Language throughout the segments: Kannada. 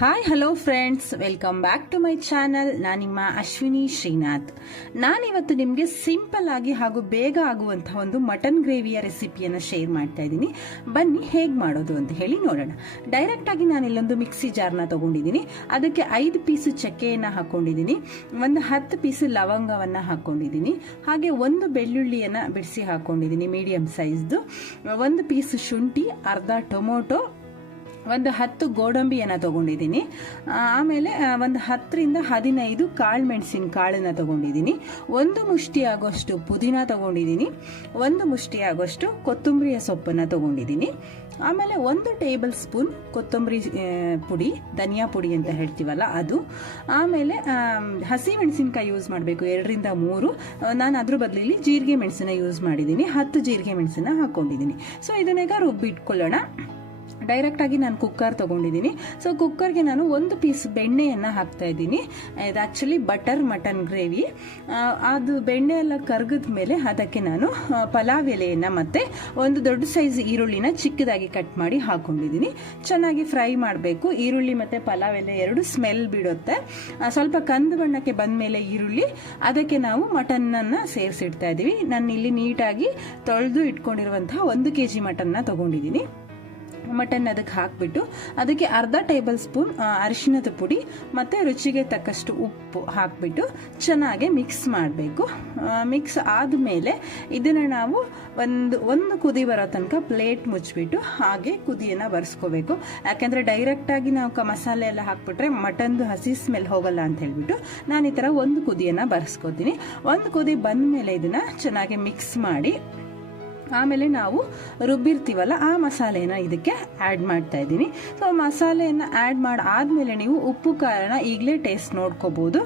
Hi hello friends welcome back to my channel ನಾನು ನಿಮ್ಮ ಅಶ್ವಿನಿ ಶ್ರೀನಾಥ್. ನಾನಿವತ್ತು ನಿಮಗೆ ಸಿಂಪಲ್ ಆಗಿ ಹಾಗೂ ಬೇಗ ಆಗುವಂತಹ ಒಂದು ಮಟನ್ ಗ್ರೇವಿಯ ರೆಸಿಪಿಯನ್ನು ಶೇರ್ ಮಾಡ್ತಾ ಇದ್ದೀನಿ. ಬನ್ನಿ ಹೇಗೆ ಮಾಡೋದು ಅಂತ ಹೇಳಿ ನೋಡೋಣ. ಡೈರೆಕ್ಟ್ ಆಗಿ ನಾನು ಇಲ್ಲೊಂದು ಮಿಕ್ಸಿ ಜಾರ್ನ ತಗೊಂಡಿದ್ದೀನಿ. ಅದಕ್ಕೆ ಐದು ಪೀಸು ಚಕ್ಕೆಯನ್ನು ಹಾಕೊಂಡಿದ್ದೀನಿ. ಒಂದು ಹತ್ತು ಪೀಸು ಲವಂಗವನ್ನು ಹಾಕೊಂಡಿದ್ದೀನಿ. ಹಾಗೆ ಒಂದು ಬೆಳ್ಳುಳ್ಳಿಯನ್ನು ಬಿಡಿಸಿ ಹಾಕೊಂಡಿದ್ದೀನಿ ಮೀಡಿಯಂ ಸೈಜ್ದು ಒಂದು ಪೀಸ್ ಶುಂಠಿ, ಅರ್ಧ ಟೊಮೊಟೊ ಒಂದು ಹತ್ತು ಗೋಡಂಬಿಯನ್ನು ತೊಗೊಂಡಿದ್ದೀನಿ. ಆಮೇಲೆ ಒಂದು ಹತ್ತರಿಂದ ಹದಿನೈದು ಕಾಳು ಮೆಣಸಿನ ಕಾಳನ್ನು ತೊಗೊಂಡಿದ್ದೀನಿ. ಒಂದು ಮುಷ್ಟಿ ಆಗೋಷ್ಟು ಪುದೀನ ತಗೊಂಡಿದ್ದೀನಿ. ಒಂದು ಮುಷ್ಟಿ ಆಗೋಷ್ಟು ಕೊತ್ತಂಬರಿಯ ಸೊಪ್ಪನ್ನು ತೊಗೊಂಡಿದ್ದೀನಿ. ಆಮೇಲೆ ಒಂದು ಟೇಬಲ್ ಸ್ಪೂನ್ ಕೊತ್ತಂಬರಿ ಪುಡಿ ಧನಿಯಾ ಪುಡಿ ಅಂತ ಹೇಳ್ತೀವಲ್ಲ ಅದು. ಆಮೇಲೆ ಆಮ್, ಹಸಿ ಮೆಣಸಿನಕಾಯಿ ಯೂಸ್ ಮಾಡಬೇಕು ಎರಡರಿಂದ ಮೂರು. ನಾನು ಅದ್ರ ಬದಲಿಲಿ ಜೀರಿಗೆ ಮೆಣಸನ್ನ ಯೂಸ್ ಮಾಡಿದ್ದೀನಿ. ಹತ್ತು ಜೀರಿಗೆ ಮೆಣಸನ್ನ ಹಾಕ್ಕೊಂಡಿದ್ದೀನಿ ಸೊ ಇದನ್ನೀಗ ರುಬ್ಬಿಟ್ಕೊಳ್ಳೋಣ. ಡೈರೆಕ್ಟ್ ಆಗಿ ನಾನು ಕುಕ್ಕರ್ ತಗೊಂಡಿದ್ದೀನಿ ಸೊ ಕುಕ್ಕರ್ಗೆ ನಾನು ಒಂದು ಪೀಸ್ ಬೆಣ್ಣೆಯನ್ನು ಹಾಕ್ತಾ ಇದ್ದೀನಿ. ಇದು ಆ್ಯಕ್ಚುಲಿ ಬಟರ್ ಮಟನ್ ಗ್ರೇವಿ ಅದು ಬೆಣ್ಣೆ ಎಲ್ಲ ಕರ್ಗದ ಮೇಲೆ ಅದಕ್ಕೆ ನಾನು ಪಲಾವ್ ಎಲೆಯನ್ನು ಮತ್ತು ಒಂದು ದೊಡ್ಡ ಸೈಜ್ ಈರುಳ್ಳಿನ ಚಿಕ್ಕದಾಗಿ ಕಟ್ ಮಾಡಿ ಹಾಕೊಂಡಿದ್ದೀನಿ ಚೆನ್ನಾಗಿ ಫ್ರೈ ಮಾಡಬೇಕು. ಈರುಳ್ಳಿ ಮತ್ತು ಪಲಾವ್ ಎಲೆ ಎರಡು ಸ್ಮೆಲ್ ಬಿಡುತ್ತೆ. ಸ್ವಲ್ಪ ಕಂದು ಬಣ್ಣಕ್ಕೆ ಬಂದ ಮೇಲೆ ಈರುಳ್ಳಿ. ಅದಕ್ಕೆ ನಾವು ಮಟನ್ನನ್ನು ಸೇರಿಸಿಡ್ತಾ ಇದ್ದೀವಿ ನಾನು ಇಲ್ಲಿ ನೀಟಾಗಿ ತೊಳೆದು ಇಟ್ಕೊಂಡಿರುವಂತಹ ಒಂದು ಕೆ ಜಿ ಮಟನ್ನ ತಗೊಂಡಿದ್ದೀನಿ ಮಟನ್ ಅದಕ್ಕೆ ಹಾಕಿಬಿಟ್ಟು ಅದಕ್ಕೆ ಅರ್ಧ ಟೇಬಲ್ ಸ್ಪೂನ್ ಅರಿಶಿನದ ಪುಡಿ ಮತ್ತು ರುಚಿಗೆ ತಕ್ಕಷ್ಟು ಉಪ್ಪು ಹಾಕಿಬಿಟ್ಟು ಚೆನ್ನಾಗಿ ಮಿಕ್ಸ್ ಮಾಡಬೇಕು. ಮಿಕ್ಸ್ ಆದಮೇಲೆ ಇದನ್ನು ನಾವು ಒಂದು ಒಂದು ಕುದಿ ಬರೋ ತನಕ ಪ್ಲೇಟ್ ಮುಚ್ಚಿಬಿಟ್ಟು ಹಾಗೆ ಕುದಿಯನ್ನು ಬರ್ಸ್ಕೋಬೇಕು. ಯಾಕೆಂದರೆ ಡೈರೆಕ್ಟಾಗಿ ನಾವು ಕ, ಮಸಾಲೆ ಎಲ್ಲ ಹಾಕ್ಬಿಟ್ರೆ ಮಟನ್ದು ಹಸಿ ಸ್ಮೆಲ್ ಹೋಗಲ್ಲ ಅಂತ ಹೇಳಿಬಿಟ್ಟು ನಾನು ಈ ಥರ ಒಂದು ಕುದಿಯನ್ನು ಬರ್ಸ್ಕೊತೀನಿ. ಒಂದು ಕುದಿ ಬಂದ ಮೇಲೆ ಇದನ್ನು ಚೆನ್ನಾಗಿ ಮಿಕ್ಸ್ ಮಾಡಿ ಆಮೇಲೆ ನಾವು ರುಬ್ಬಿರ್ತೀವಲ್ಲ ಆ ಮಸಾಲೆಯನ್ನು ಇದಕ್ಕೆ ಆ್ಯಡ್ ಮಾಡ್ತಾ ಇದ್ದೀನಿ. ಸೊ ಮಸಾಲೆಯನ್ನು ಆ್ಯಡ್ ಮಾಡಿ ಆದಮೇಲೆ ನೀವು ಉಪ್ಪು ಕಾರಣ ಈಗಲೇ ಟೇಸ್ಟ್ ನೋಡ್ಕೋಬೋದು.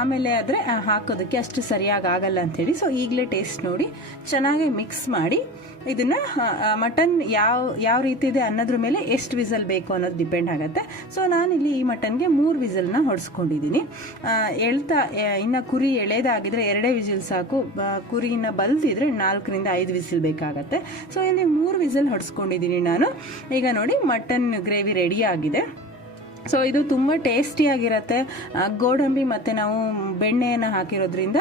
ಆಮೇಲೆ ಆದರೆ ಹಾಕೋದಕ್ಕೆ ಅಷ್ಟು ಸರಿಯಾಗಿ ಆಗಲ್ಲ ಅಂಥೇಳಿ ಸೊ ಈಗಲೇ ಟೇಸ್ಟ್ ನೋಡಿ ಚೆನ್ನಾಗಿ ಮಿಕ್ಸ್ ಮಾಡಿ ಇದನ್ನು ಮಟನ್ ಯಾವ ಯಾವ ರೀತಿ ಇದೆ ಅನ್ನೋದ್ರ ಮೇಲೆ ಎಷ್ಟು ವಿಸಲ್ ಬೇಕು ಅನ್ನೋದು ಡಿಪೆಂಡ್ ಆಗುತ್ತೆ. ಸೊ ನಾನಿಲ್ಲಿ ಈ ಮಟನ್ಗೆ ಮೂರು ವಿಸಲ್ನ ಹೊಡೆಸ್ಕೊಂಡಿದ್ದೀನಿ. ಎಳ್ತಾ ಇನ್ನು ಕುರಿ ಎಳೆದಾಗಿದ್ರೆ ಎರಡೇ ವಿಸಿಲ್ ಸಾಕು. ಕುರಿನ ಬಲ್ದಿದ್ರೆ ನಾಲ್ಕರಿಂದ ಐದು ವಿಸಿಲ್ ಬೇಕಾಗತ್ತೆ. ಸೊ ಇಲ್ಲಿ ಮೂರು ವಿಸಲ್ ಹೊಡೆಸ್ಕೊಂಡಿದ್ದೀನಿ ನಾನು. ಈಗ ನೋಡಿ, ಮಟನ್ ಗ್ರೇವಿ ರೆಡಿ ಆಗಿದೆ. ಸೊ ಇದು ತುಂಬ ಟೇಸ್ಟಿಯಾಗಿರುತ್ತೆ ಗೋಡಂಬಿ ಮತ್ತು ನಾವು ಬೆಣ್ಣೆಯನ್ನು ಹಾಕಿರೋದ್ರಿಂದ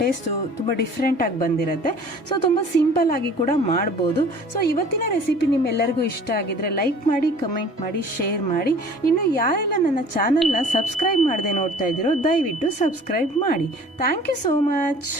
ಟೇಸ್ಟು ತುಂಬ ಡಿಫ್ರೆಂಟಾಗಿ ಬಂದಿರುತ್ತೆ. ಸೊ ತುಂಬ ಸಿಂಪಲ್ ಆಗಿ ಕೂಡ ಮಾಡ್ಬೋದು. ಸೊ ಇವತ್ತಿನ ರೆಸಿಪಿ ನಿಮ್ಮೆಲ್ಲರಿಗೂ ಇಷ್ಟ ಆಗಿದ್ರೆ ಲೈಕ್ ಮಾಡಿ ಕಮೆಂಟ್ ಮಾಡಿ ಶೇರ್ ಮಾಡಿ. ಇನ್ನು ಯಾರೆಲ್ಲ ನನ್ನ ಚಾನಲ್ನ ಸಬ್ಸ್ಕ್ರೈಬ್ ಮಾಡದೆ ನೋಡ್ತಾ ಇದ್ದೀರೋ, ದಯವಿಟ್ಟು ಸಬ್ಸ್ಕ್ರೈಬ್ ಮಾಡಿ. Thank you so much